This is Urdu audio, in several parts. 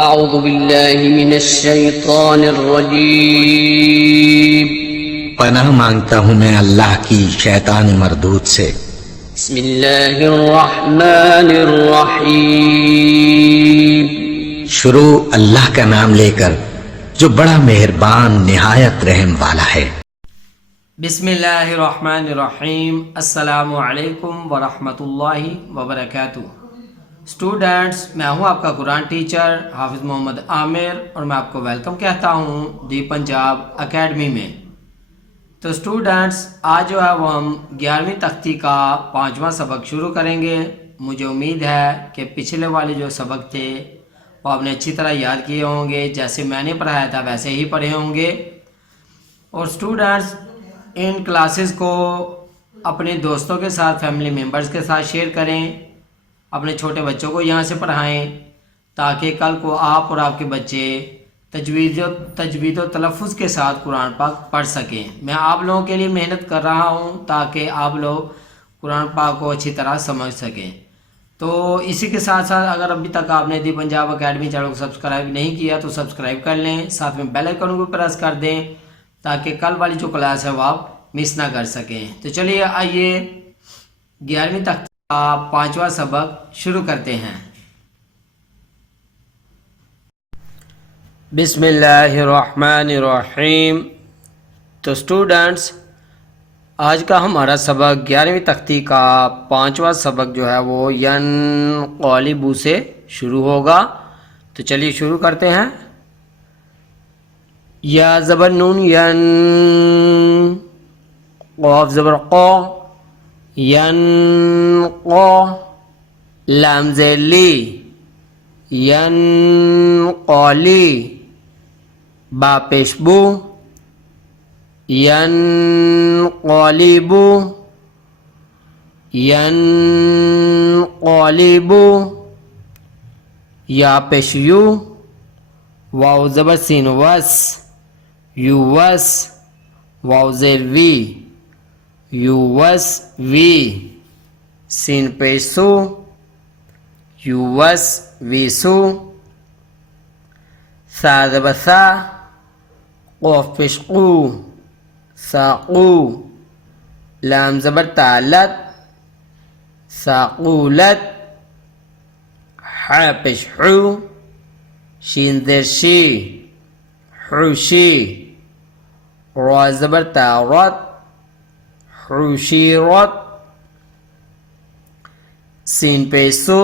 أعوذ بالله من الشيطان الرجيم پناہ مانگتا ہوں میں اللہ کی شیطان مردود سے۔ بسم الله الرحمن الرحيم شروع اللہ کا نام لے کر جو بڑا مہربان نہایت رحم والا ہے۔ بسم اللہ الرحمن الرحیم۔ السلام علیکم ورحمۃ اللہ وبرکاتہ۔ اسٹوڈنٹس، میں ہوں آپ کا قرآن ٹیچر حافظ محمد عامر اور میں آپ کو ویلکم کہتا ہوں دی پنجاب اکیڈمی میں۔ تو اسٹوڈنٹس، آج جو ہے وہ ہم 11ویں تختی کا 5واں سبق شروع کریں گے۔ مجھے امید ہے کہ پچھلے والے جو سبق تھے وہ آپ نے اچھی طرح یاد کیے ہوں گے، جیسے میں نے پڑھایا تھا ویسے ہی پڑھے ہوں گے۔ اور اسٹوڈنٹس، ان کلاسز کو اپنے دوستوں کے ساتھ، فیملی ممبرز کے ساتھ شیئر کریں، اپنے چھوٹے بچوں کو یہاں سے پڑھائیں تاکہ کل کو آپ اور آپ کے بچے تجوید و تلفظ کے ساتھ قرآن پاک پڑھ سکیں۔ میں آپ لوگوں کے لیے محنت کر رہا ہوں تاکہ آپ لوگ قرآن پاک کو اچھی طرح سمجھ سکیں۔ تو اسی کے ساتھ ساتھ اگر ابھی تک آپ نے دی پنجاب اکیڈمی چینل کو سبسکرائب نہیں کیا تو سبسکرائب کر لیں، ساتھ میں بیل آئیکن کو پریس کر دیں تاکہ کل والی جو کلاس ہے وہ آپ مس نہ کر سکیں۔ تو چلیے آئیے 11ویں تک کا 5واں سبق شروع کرتے ہیں۔ بسم اللہ الرحمن الرحیم۔ تو اسٹوڈنٹس، آج کا ہمارا سبق 11ویں تختی کا 5واں سبق جو ہے وہ ینقلبو سے شروع ہوگا۔ تو چلیے شروع کرتے ہیں۔ یا زبر نون ین، قاف زبر قا، ینقا، لام زیر لی، ینقالی، با پیش بو، ینقلبو، ینقلبو، یا پیش یو، واو زبر سین وس، یو وس، واو زیر وی، یو وس وی، سین پیش سو، یو وس وی سو، سا زبر سا، قوف پیش قو، ساقو، لام زبر تالت، ساقولت، حا پیش حو، شین زیر شی، حوشی، را زبر تارت، حوشیرت، سین پیش سو،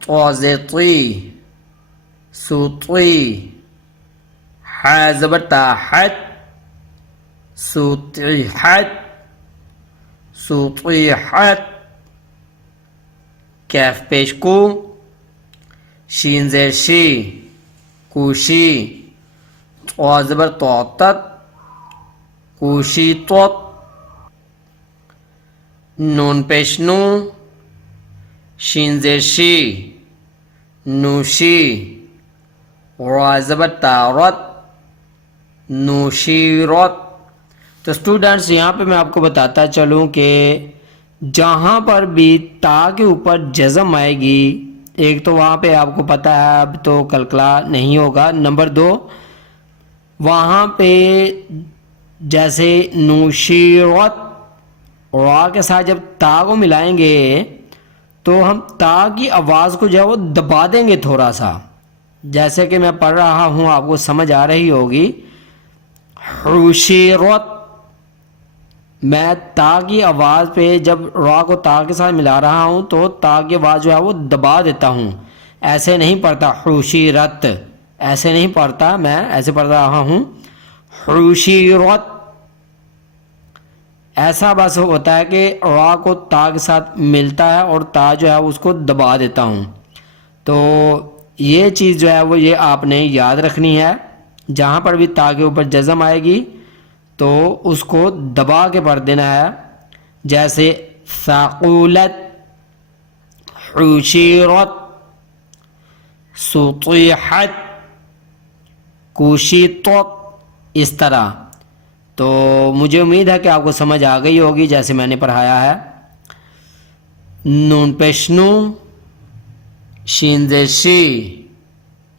طا زیر طی، سوطی، حا زبر تاحت، سوطیحت، سوطیحت، کیف پیش کو، شین زیر شی، کوشی، طا زبر طاطت، کوشی طت، نون پیش نو، شین زیر شی، نوشی، را زبر تارت، نوشیرت۔ تو اسٹوڈنٹس، یہاں پہ میں آپ کو بتاتا چلوں کہ جہاں پر بھی تا کے اوپر جزم آئے گی، ایک تو وہاں پہ آپ کو پتہ ہے اب تو کلکلا نہیں ہوگا، نمبر 2 وہاں پہ جیسے نوشیرت را کے ساتھ جب تا کو ملائیں گے تو ہم تا کی آواز کو جو ہے وہ دبا دیں گے تھوڑا سا، جیسے کہ میں پڑھ رہا ہوں آپ کو سمجھ آ رہی ہوگی۔ حوشیرت، میں تا کی آواز پہ جب را کو تا کے ساتھ ملا رہا ہوں تو تا کی آواز جو ہے وہ دبا دیتا ہوں، ایسے نہیں پڑھتا حوشیرت، ایسے نہیں پڑھتا، میں ایسے پڑھ رہا ہوں حوشیرت۔ ایسا بس ہوتا ہے کہ را کو تا کے ساتھ ملتا ہے اور تا جو ہے اس کو دبا دیتا ہوں۔ تو یہ چیز جو ہے وہ یہ آپ نے یاد رکھنی ہے، جہاں پر بھی تا کے اوپر جزم آئے گی تو اس کو دبا کے پڑھ دینا ہے، جیسے ثقولت، حوشیرت، سطیحت، کوشیطت، اس طرح۔ تو مجھے امید ہے کہ آپ کو سمجھ آ گئی ہوگی جیسے میں نے پڑھایا ہے۔ نون پیش نو، شین زیر شی،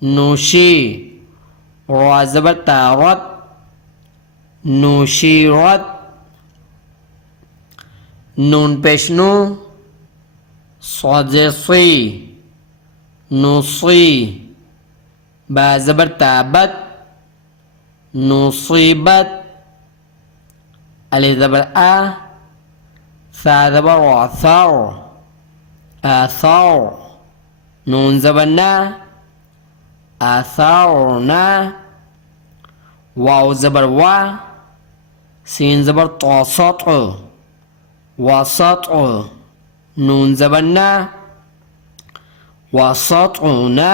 نوشی، را زبر تا رت، نوشیرت، نون پیش نو، صاد زیر صی، نصی، با زبر تا بت، نصیبت، الف زبر آ، ثا زبر را، ثار، آثار، نون زبر نا، آثارنا، واو زبر وا، سین زبر طا، سطع، وسطع، نون زبر نا، وسطعنا،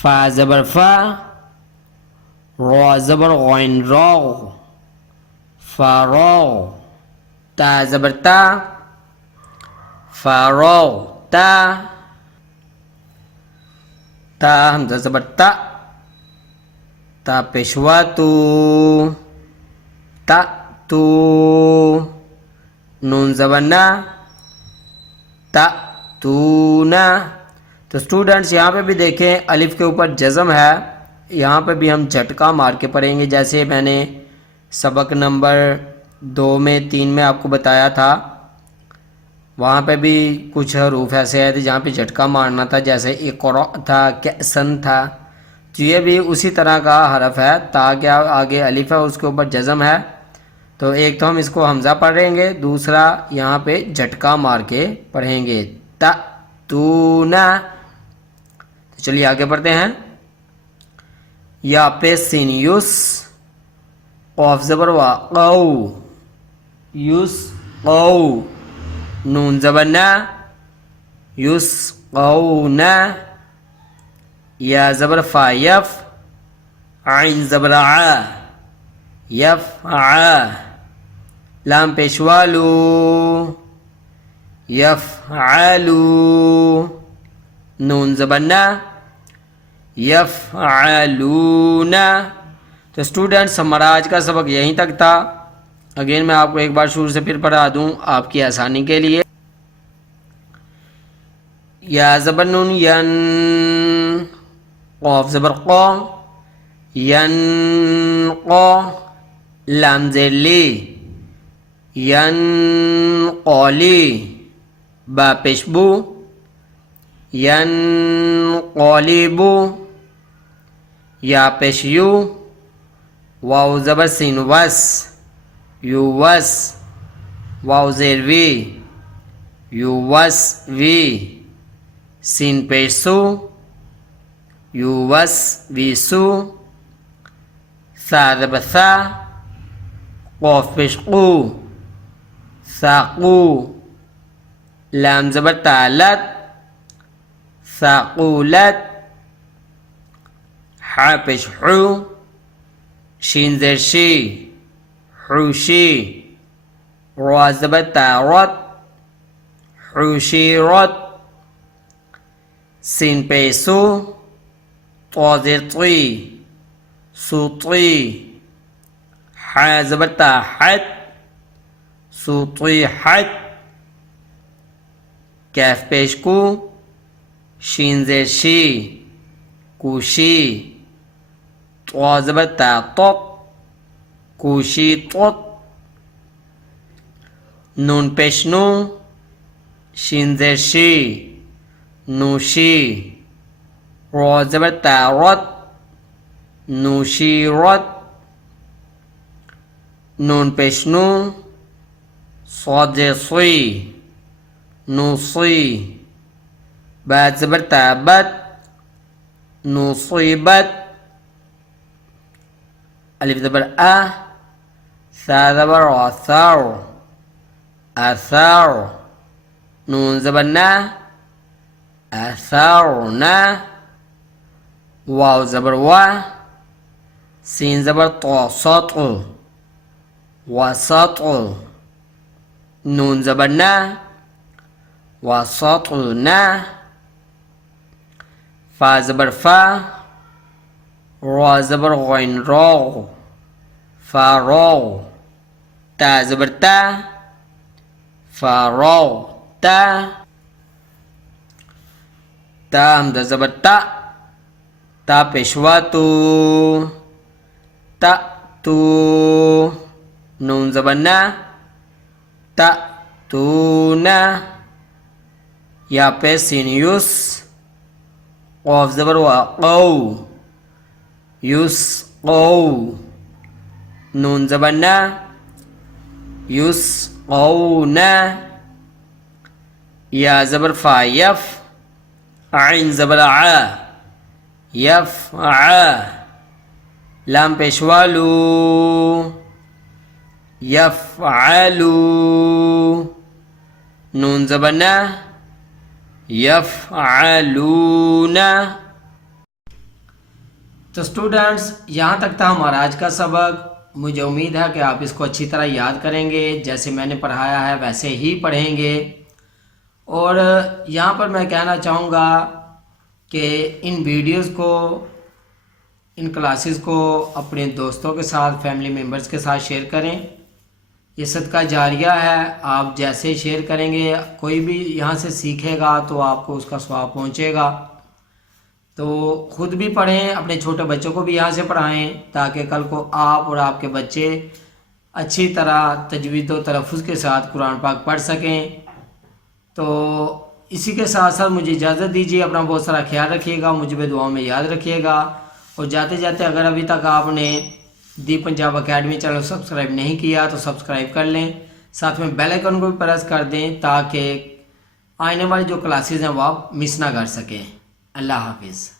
فا زبر فا، را زبر غین راغ، فراغ، تا زبر تا، فراغ تا، تا حمزہ زبر تا، تا پیشوا تو، تا تو، نون زبر نا، تا تو نا. تو اسٹوڈنٹس یہاں پہ بھی دیکھیں الف کے اوپر جزم ہے، یہاں پہ بھی ہم جھٹکا مار کے پڑھیں گے، جیسے میں نے سبق نمبر 2 میں 3 میں آپ کو بتایا تھا، وہاں پہ بھی کچھ حروف ایسے آئے تھے جہاں پہ جھٹکا مارنا تھا، جیسے اقرا تھا، کأسن تھا. تو یہ بھی اسی طرح کا حرف ہے، تاکہ آگے الف ہے اس کے اوپر جزم ہے، تو ایک تو ہم اس کو حمزہ پڑھیں گے، دوسرا یہاں پہ جھٹکا مار کے پڑھیں گے، تا تو نا. تو چلیے آگے پڑھتے ہیں. یا پہ سین یوس، قاف زبر وا، قو، یوس قو، نون زبر نا، یوس قو نا، یا زبر فا، یف، عین زبر ع، یف ع، لام پیشوالو، یف علو، نون زبر نا، یفعلون. تو اسٹوڈنٹس ہمارا آج کا سبق یہیں تک تھا. اگین میں آپ کو ایک بار شروع سے پھر پڑھا دوں آپ کی آسانی کے لیے. یا زبر نون، ین، قاف زبر قا، ین قا، لام زیر لی، ین قالی، با پیش بو، ین قالیبو، یا پیش یو، واو زبر سین وس، یو وس، واو زیر وی، یو وس وی، سین پیش سو، یو وس وی سو، ثا زبر ثا، قاف پیش قو، ثاقو، لام زبر تالت، ثاقولت، حا پیش حو، شین زیر شی، حوشی، را زبر تارت، حوشیرت، سین پیسو، طا زیر طی، سوطی، حا زبر تاحت، سوطیحت، کیف پیش کو، شین زیر شی، کوشی، طا زبر تاطت، کوشی طت، نون پیش نو، شین زیر شی، نوشی، را زبر تارت، نوشیرت، نون پیش نو، صاد زیر صی، نوصی، با زبر تابت، نصیبت، الف زبر آ، ثا زبر آثار، آثار، نون زبر نا، آثارنا، واو زبر وا، سین زبر طا، سطع، وسطع، نون زبر نا، وسطنا، فا زبر فا، را زبر غین راغ، فراغ، تا زبر تا، فراغ تا، تا حمزہ زبر تا، تا پیشوا تو، تا تو، نون زبر نا، تا تو نا. یا پہ سین یوس، قاف زبر وا، قو، یوس قو، نون زبر نا، یوس قو نا. یا زبر فا، یف، عین زبر ع، یف ع. لام پیشوا لو، یفعلو، نون زبر نا، یفعلون. تو اسٹوڈنٹس یہاں تک تھا ہمارا آج کا سبق. مجھے امید ہے کہ آپ اس کو اچھی طرح یاد کریں گے، جیسے میں نے پڑھایا ہے ویسے ہی پڑھیں گے. اور یہاں پر میں کہنا چاہوں گا کہ ان ویڈیوز کو، ان کلاسز کو اپنے دوستوں کے ساتھ، فیملی ممبرز کے ساتھ شیئر کریں. یہ صدقہ جاریہ ہے. آپ جیسے شیئر کریں گے، کوئی بھی یہاں سے سیکھے گا تو آپ کو اس کا ثواب پہنچے گا. تو خود بھی پڑھیں، اپنے چھوٹے بچوں کو بھی یہاں سے پڑھائیں، تاکہ کل کو آپ اور آپ کے بچے اچھی طرح تجوید و تلفظ کے ساتھ قرآن پاک پڑھ سکیں. تو اسی کے ساتھ ساتھ مجھے اجازت دیجیے. اپنا بہت سارا خیال رکھیے گا، مجھے بھی دعاؤں میں یاد رکھیے گا. اور جاتے جاتے اگر ابھی تک آپ نے دی پنجاب اکیڈمی چینل سبسکرائب نہیں کیا تو سبسکرائب کر لیں، ساتھ میں بیل آئیکن کو بھی پریس کر دیں تاکہ آنے والی جو کلاسز ہیں وہ آپ مس نہ کر سکیں. اللہ حافظ.